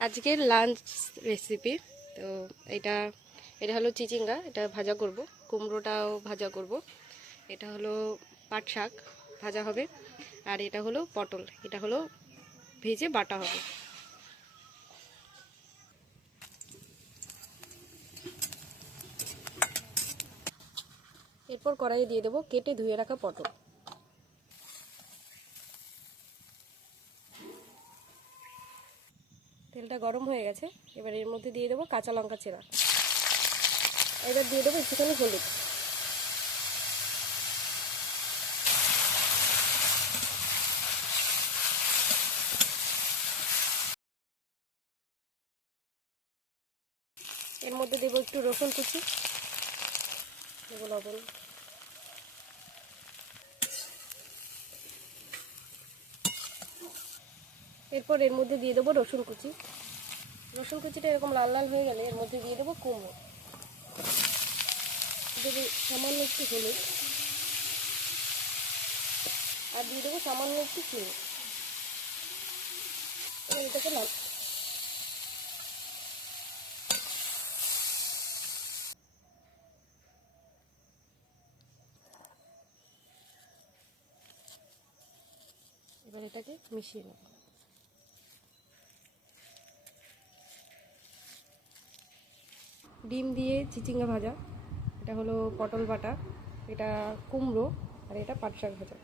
আজকের lunch recipe তো এটা এটা হলো চিচিঙ্গা, এটা ভাজা করব। কুমড়োটাও ভাজা করব। এটা হলো পাট শাক ভাজা হবে। আর এটা হলো পটল, এটা হলো ভেজে বাটা হবে। এরপর কড়াইয়ে দিয়ে দেবো কেটে ধুয়ে রাখা পটল। তেলটা গরম হয়ে গেছে, এবার এর মধ্যে দিয়ে দেবো কাঁচা লঙ্কা চেরা। এবার দিয়ে দেবো একটুখানি হলুদ। এর মধ্যে দেবো একটু রসুন কুচি, দেবো লবণ। এরপর এর মধ্যে দিয়ে দেবো রসুন কুচি। রসুন কুচিটা এরকম লাল লাল হয়ে গেলে এর মধ্যে দিয়ে দেবো কুমড়ো। দেবো সামান্য একটু হলুদ, আর দিয়ে দেবো সামান্য একটু চিনি। এটাকে এবার এটাকে মিশিয়ে নেব। ডিম দিয়ে চিচিঙ্গা ভাজা, এটা হলো পটল বাটা, এটা কুমড়ো, আর এটা পাট শাক ভাজা।